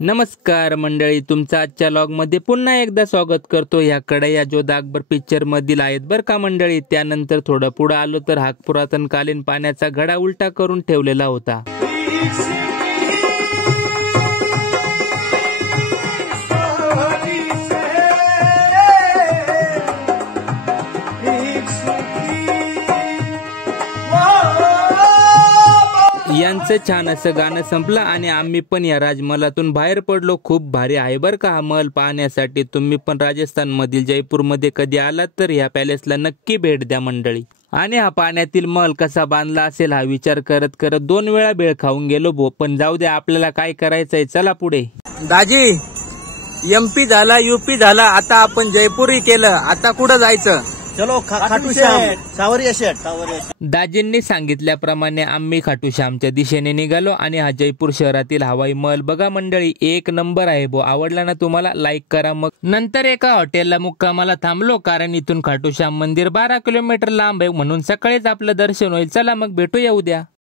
नमस्कार मंडळी, तुमचं आजच्या लॉगमध्ये पुन्हा एकदा स्वागत करतो। ह्याकडे या जोधा अकबर पिक्चर मधील आहेत बर का मंडळी। त्यानंतर थोडं पुढे आलो तर हा पुरातनकालीन पाण्याचा घडा उलटा करून ठेवलेला होता। यांचं छान असं गाणं संपलं आणि आम्ही पण या राजमहालातून बाहेर पडलो। खूप भारी आहे बर का हा महल पाहण्यासाठी। तुम्ही पण राजस्थान मधील जयपूर मध्ये कधी आलात तर या पॅलेसला नक्की भेट द्या मंडळी। आणि हा पाण्यातील महल कसा बांधला असेल हा विचार करत करत 2 वेळा बेळ खाऊन गेलो भो। पण जाऊ दे, आपल्याला काय करायचंय, चला पुढे। दाजी, एमपी झाला, यूपी झाला, आता आपण जयपूरही केलं, आता कुठं जायचं? चलो खाटू श्याम, सावरिया शेठ, सावरिया। दाजींनी सांगितल्याप्रमाणे आम्ही खाटू श्यामच्या दिशेने निघालो। आणि हा जयपूर शहरातील हवाई महल बघा मंडळी, एक नंबर आहे भो। आवडला ना तुम्हाला? लाईक करा। मग नंतर एका हॉटेलला मुक्कामाला थांबलो, कारण इथून खाटू श्याम मंदिर 12 किलोमीटर लांब आहे, म्हणून सकाळीच आपलं दर्शन होईल। चला मग भेटूया उद्या।